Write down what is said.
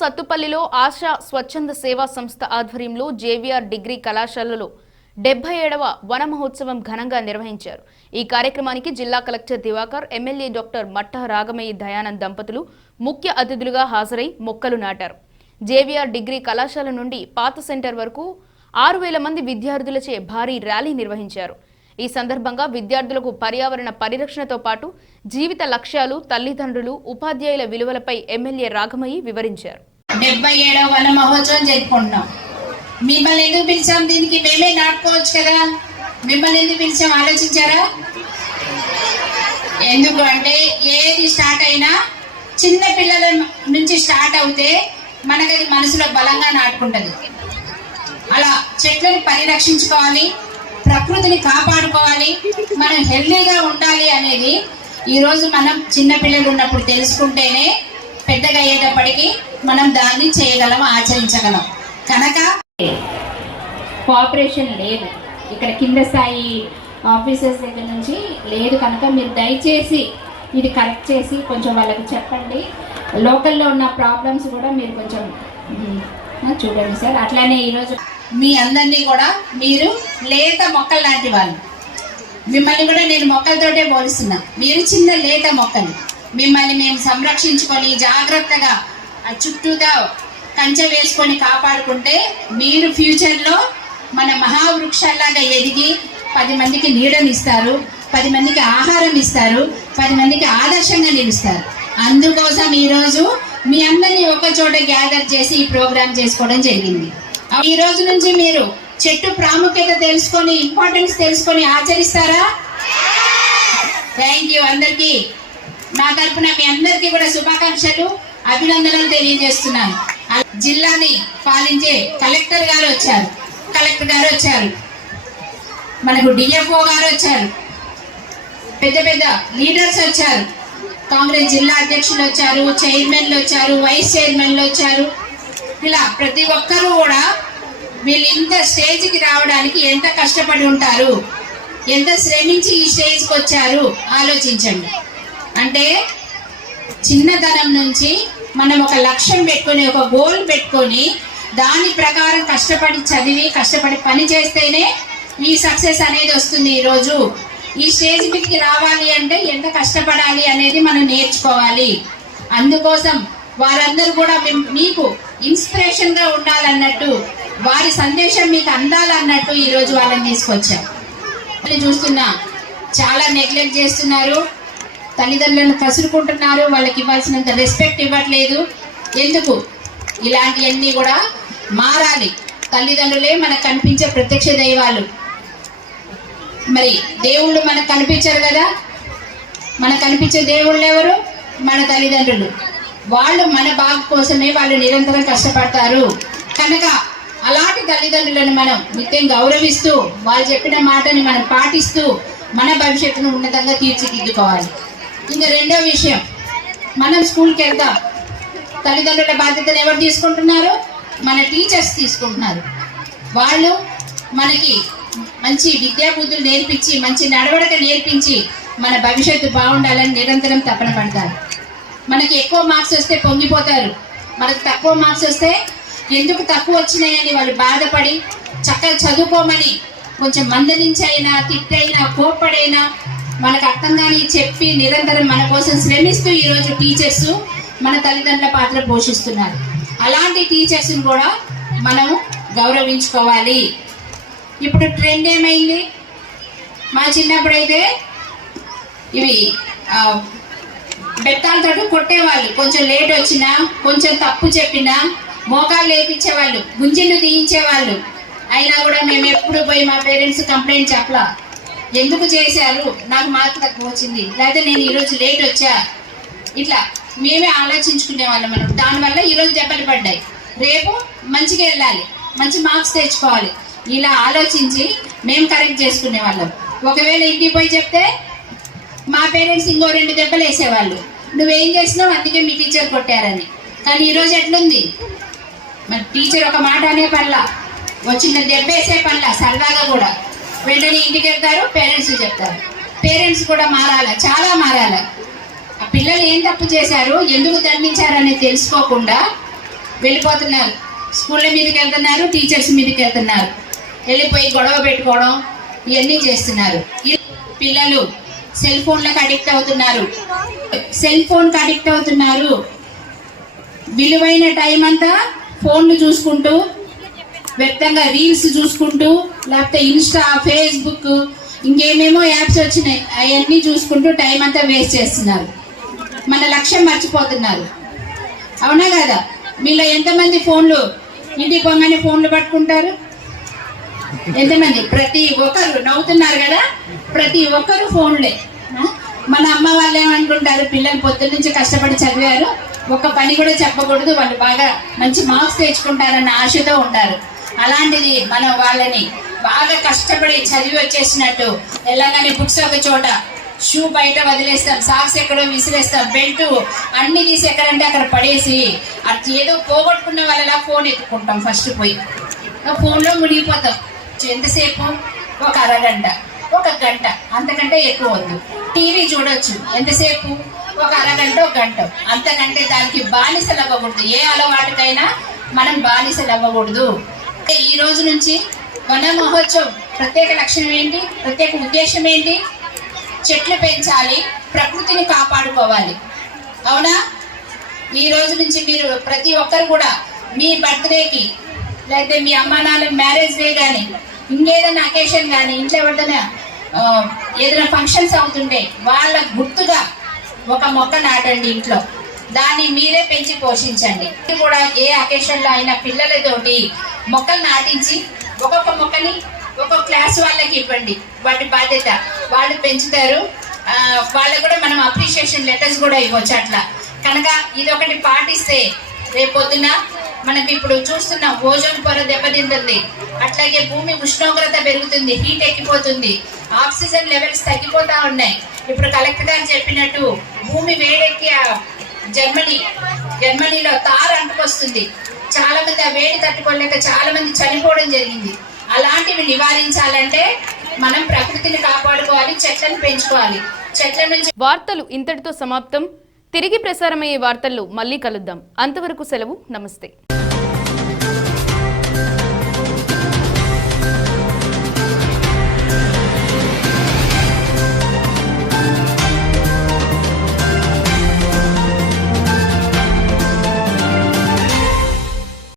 సత్తుపల్లిలో ఆశా స్వచ్ఛంద సేవా సంస్థ ఆధ్వర్యంలో జేవీఆర్ డిగ్రీ కళాశాలలో 77వ వన మహోత్సవం ఘనంగా నిర్వహించారు. ఈ కార్యక్రమానికి జిల్లా కలెక్టర్ దివాకర్, ఎమ్మెల్యే డాక్టర్ మట్టా రాగమయ్య దయానంద్ దంపతులు ముఖ్య అతిథులుగా హాజరై మొక్కలు నాటారు. జేవీఆర్ డిగ్రీ కళాశాల నుండి పాత సెంటర్ వరకు 6000 మంది విద్యార్థులచే భారీ ర్యాలీ నిర్వహించారు. ఈ సందర్భంగా విద్యార్థులకు పర్యావరణ పరిరక్షణతో పాటు జీవిత లక్ష్యాలు, తల్లిదండ్రులు, ఉపాధ్యాయుల విలువలపై ఎమ్మెల్యే రాగమయ్య వివరించారు. 77వ వన మహోత్సవం జరుపుకుంటున్నాం. మిమ్మల్ని ఎందుకు పిలిచాం? దీనికి మేమే నాటుకోవచ్చు కదా. మిమ్మల్ని ఎందుకు పిలిచాం ఆలోచించారా? ఎందుకు అంటే ఏది స్టార్ట్ అయినా చిన్న పిల్లల నుంచి స్టార్ట్ అవుతే మనకది మనసులో బలంగా నాటుకుంటది. అలా చెట్లను పరిరక్షించుకోవాలి, ప్రకృతిని కాపాడుకోవాలి, మనం హెల్దీగా ఉండాలి అనేది ఈరోజు మనం చిన్న పిల్లలు ఉన్నప్పుడు తెలుసుకుంటేనే పెద్దగా అయ్యేటప్పటికి మనం దాన్ని చేయగలం, ఆచరించగలం. కనుక కోఆపరేషన్ లేదు ఇక్కడ కింద స్థాయి ఆఫీసర్స్ దగ్గర నుంచి లేదు. కనుక మీరు దయచేసి ఇది కరెక్ట్ చేసి కొంచెం వాళ్ళకి చెప్పండి. లోకల్లో ఉన్న ప్రాబ్లమ్స్ కూడా మీరు కొంచెం చూడండి సార్. అట్లానే ఈరోజు మీ అందరినీ కూడా మీరు లేత మొక్కలు లాంటి వాళ్ళు, మిమ్మల్ని కూడా నేను మొక్కలతోటే పోలిస్తున్నా. మీరు చిన్న లేత మొక్కలు, మిమ్మల్ని మేము సంరక్షించుకొని జాగ్రత్తగా చుట్టూగా కంచె వేసుకొని కాపాడుకుంటే మీరు ఫ్యూచర్లో మన మహావృక్షాల్లాగా ఎదిగి 10 మందికి నీడనిస్తారు, 10 మందికి ఆహారం ఇస్తారు, 10 మందికి ఆదర్శంగా నిలుస్తారు. అందుకోసం ఈరోజు మీ అందరినీ ఒక చోట గ్యాదర్ చేసి ఈ ప్రోగ్రామ్ చేసుకోవడం జరిగింది. ఈ రోజు నుంచి మీరు చెట్టు ప్రాముఖ్యత తెలుసుకొని, ఇంపార్టెన్స్ తెలుసుకొని ఆచరిస్తారా? Thank you. అందరికీ నా తరఫున మీ అందరికీ కూడా శుభాకాంక్షలు, అభినందనలు తెలియజేస్తున్నాను. జిల్లాని పాలించే కలెక్టర్ గారు వచ్చారు, మనకు డిఎఫ్ఓ గారు వచ్చారు, పెద్ద పెద్ద లీడర్స్ వచ్చారు, కాంగ్రెస్ జిల్లా అధ్యక్షులు వచ్చారు, చైర్మన్లు వచ్చారు, వైస్ చైర్మన్లు వచ్చారు. ఇలా ప్రతి ఒక్కరూ కూడా వీళ్ళు ఇంత స్టేజ్కి రావడానికి ఎంత కష్టపడి ఉంటారు, ఎంత శ్రమించి ఈ స్టేజ్కి వచ్చారు ఆలోచించండి. అంటే చిన్నతనం నుంచి మనం ఒక లక్ష్యం పెట్టుకొని, ఒక గోల్ పెట్టుకొని దాని ప్రకారం కష్టపడి చదివి, కష్టపడి పని చేస్తేనే ఈ సక్సెస్ అనేది వస్తుంది. ఈరోజు ఈ స్టేజ్ మీదకి రావాలి అంటే ఎంత కష్టపడాలి అనేది మనం నేర్చుకోవాలి. అందుకోసం వారందరూ కూడా మీకు ఇన్స్పిరేషన్ గా ఉండాలన్నట్టు, వారి సందేశం మీకు అందాలన్నట్టు ఈరోజు వాళ్ళని తీసుకొచ్చాం. చూస్తున్నా చాలా నెగ్లెక్ట్ చేస్తున్నారు, తల్లిదండ్రులను కసురుకుంటున్నారు, వాళ్ళకి ఇవ్వాల్సినంత రెస్పెక్ట్ ఇవ్వట్లేదు. ఎందుకు? ఇలాంటివన్నీ కూడా మారాలి. తల్లిదండ్రులే మనకు కనిపించే ప్రత్యక్ష దైవాలు. మరి దేవుళ్ళు మనకు కనిపించారు కదా, మనకు కనిపించే దేవుళ్ళు ఎవరు? మన తల్లిదండ్రులు. వాళ్ళు మన బాగు కోసమే వాళ్ళు నిరంతరం కష్టపడతారు. కనుక అలాంటి తల్లిదండ్రులను మనం నిత్యం గౌరవిస్తూ, వాళ్ళు చెప్పిన మాటని మనం పాటిస్తూ మన భవిష్యత్తును ఉన్నతంగా తీర్చిదిద్దుకోవాలి. ఇంకా రెండో విషయం, మనం స్కూల్కి వెళ్తాం, తల్లిదండ్రుల బాధ్యతను ఎవరు తీసుకుంటున్నారు? మన టీచర్స్ తీసుకుంటున్నారు. వాళ్ళు మనకి మంచి విద్యా బుద్ధులు నేర్పించి, మంచి నడవడిక నేర్పించి మన భవిష్యత్తు బాగుండాలని నిరంతరం తపన పడతారు. మనకి ఎక్కువ మార్క్స్ వస్తే పొంగిపోతారు, మనకు తక్కువ మార్క్స్ వస్తే ఎందుకు తక్కువ వచ్చినాయని వాళ్ళు బాధపడి చక్కగా చదువుకోమని కొంచెం మందలించైనా, తిట్టైనా, కోప్పడైనా, మనకు అర్థం కానీ చెప్పి నిరంతరం మన కోసం శ్రమిస్తూ ఈరోజు టీచర్స్ మన తల్లిదండ్రుల పాత్ర పోషిస్తున్నారు. అలాంటి టీచర్స్ని కూడా మనం గౌరవించుకోవాలి. ఇప్పుడు ట్రెండ్ ఏమైంది? మా చిన్నప్పుడైతే ఇవి బెత్తాలతో కొట్టేవాళ్ళు, కొంచెం లేట్ వచ్చినా, కొంచెం తప్పు చెప్పినా మోకాలు లేపించేవాళ్ళు, గుంజిళ్ళు తీయించేవాళ్ళు. అయినా కూడా మేము ఎప్పుడు పోయి మా పేరెంట్స్ కంప్లైంట్ చెప్పలా. ఎందుకు చేశారు? నాకు మార్క్ తక్కువ వచ్చింది, లేకపోతే నేను ఈరోజు లేట్ వచ్చా, ఇట్లా మేమే ఆలోచించుకునే వాళ్ళం. మనం దానివల్ల ఈరోజు దెబ్బలు పడ్డాయి. రేపు మంచిగా వెళ్ళాలి, మంచి మార్క్స్ తెచ్చుకోవాలి, ఇలా ఆలోచించి మేము కరెక్ట్ చేసుకునే వాళ్ళం. ఒకవేళ ఇంటికి పోయి చెప్తే మా పేరెంట్స్ ఇంకో 2 దెబ్బలు వేసేవాళ్ళు, నువ్వేం చేసినావు అందుకే మీ టీచర్ కొట్టారని. కానీ ఈరోజు ఎట్లుంది? మరి టీచర్ ఒక మాట అనే పనిలా, వచ్చిన దెబ్బ వేసే పనిలా, సరదాగా కూడా వెంటనే ఇంటికి వెళ్తారు, పేరెంట్స్ చెప్తారు. పేరెంట్స్ కూడా మారాల, చాలా మారాల. ఆ పిల్లలు ఏం తప్పు చేశారు, ఎందుకు దండించారు అనేది తెలుసుకోకుండా వెళ్ళిపోతున్నారు, స్కూళ్ళ మీదకి వెళ్తున్నారు, టీచర్స్ మీదకి వెళ్తున్నారు, వెళ్ళిపోయి గొడవ పెట్టుకోవడం ఇవన్నీ చేస్తున్నారు. పిల్లలు సెల్ ఫోన్లకు అడిక్ట్ అవుతున్నారు, విలువైన టైం అంతా ఫోన్లు చూసుకుంటూ, వ్యక్తంగా రీల్స్ చూసుకుంటూ, లేకపోతే ఇన్స్టా, ఫేస్బుక్, ఇంకేమేమో యాప్స్ వచ్చినాయి, అవన్నీ చూసుకుంటూ టైం అంతా వేస్ట్ చేస్తున్నారు. మన లక్ష్యం మర్చిపోతున్నారు. అవునా కదా? మీలో ఎంతమంది ఫోన్లు ఇంటికి పోగానే ఫోన్లు పట్టుకుంటారు? ఎంతమంది? ప్రతి ఒక్కరు నవ్వుతున్నారు కదా, ప్రతి ఒక్కరు ఫోన్లే. మన అమ్మ వాళ్ళు ఏమనుకుంటారు, పిల్లలు పొద్దున్న నుంచి కష్టపడి చదివారు, ఒక్క పని కూడా చెప్పకూడదు, వాళ్ళు బాగా మంచి మార్క్స్ తెచ్చుకుంటారన్న ఆశతో ఉంటారు. అలాంటిది మనం వాళ్ళని బాగా కష్టపడి చదివి వచ్చేసినట్టు ఎలాగానే బుక్స్ ఒక చోట, షూ బయట వదిలేస్తాం, సాక్స్ ఎక్కడో విసిరేస్తాం, బెల్ట్ అన్ని తీసి ఎక్కడంటే అక్కడ పడేసి అది ఏదో పోగొట్టుకున్న వాళ్ళలా ఫోన్ ఎత్తుకుంటాం. ఫస్ట్ పోయి ఫోన్లో మునిగిపోతాం. ఎంతసేపు? ఒక అరగంట, ఒక గంట, అంతకంటే ఎక్కువ వద్దు. టీవీ చూడొచ్చు ఎంతసేపు? ఒక అరగంట, ఒక గంట, అంతకంటే దానికి బానిసలు అవ్వకూడదు. ఏ అలవాటుకైనా మనం బానిసలు అవ్వకూడదు. ఈ రోజు నుంచి వన మహోత్సవం ప్రత్యేక లక్ష్యం ఏంటి, ప్రత్యేక ఉద్దేశం ఏంటి? చెట్లు పెంచాలి, ప్రకృతిని కాపాడుకోవాలి. అవునా? ఈ రోజు నుంచి మీరు ప్రతి ఒక్కరు కూడా మీ బర్త్డేకి, లేకపోతే మీ అమ్మా నాన్న మ్యారేజ్ డే కానీ, ఇంకేదైనా అకేషన్ కానీ, ఇంట్లో ఎవరిదైనా ఏదైనా ఫంక్షన్స్ అవుతుంటే వాళ్ళ గుర్తుగా ఒక మొక్క నాటండి ఇంట్లో. దాన్ని మీరే పెంచి పోషించండి. ఇది కూడా ఏ అకేషన్లో అయినా పిల్లలతోటి మొక్కలు నాటించి ఒక్కొక్క మొక్కని ఒక్కొక్క క్లాస్ వాళ్ళకి ఇవ్వండి. వాటి బాధ్యత వాళ్ళు పెంచుతారు. వాళ్ళకు కూడా మనం అప్రిషియేషన్ లెటర్స్ కూడా ఇవ్వచ్చు. అట్లా కనుక ఇది ఒకటి పాటిస్తే రేపొద్దున మనకి ఇప్పుడు చూస్తున్న ఓజోన్ పొర దెబ్బతింటుంది, అట్లాగే భూమి ఉష్ణోగ్రత పెరుగుతుంది, హీట్ ఎక్కిపోతుంది, ఆక్సిజన్ లెవెల్స్ తగ్గిపోతా ఉన్నాయి. ఇప్పుడు కలెక్టర్ గారు చెప్పినట్టు భూమి వేడెక్కి జర్మనీలో తారు అంటుకొస్తుంది. చాలా మంది ఆ వేడి తట్టుకోలేక చాలా మంది చనిపోవడం జరిగింది. అలాంటివి నివారించాలంటే మనం ప్రకృతిని కాపాడుకోవాలి, చెట్లను పెంచుకోవాలి. చెట్ల నుంచి. వార్తలు ఇంతటితో సమాప్తం. తిరిగి ప్రసారమయ్యే వార్తల్లో మళ్ళీ కలుద్దాం. అంతవరకు సెలవు. నమస్తే.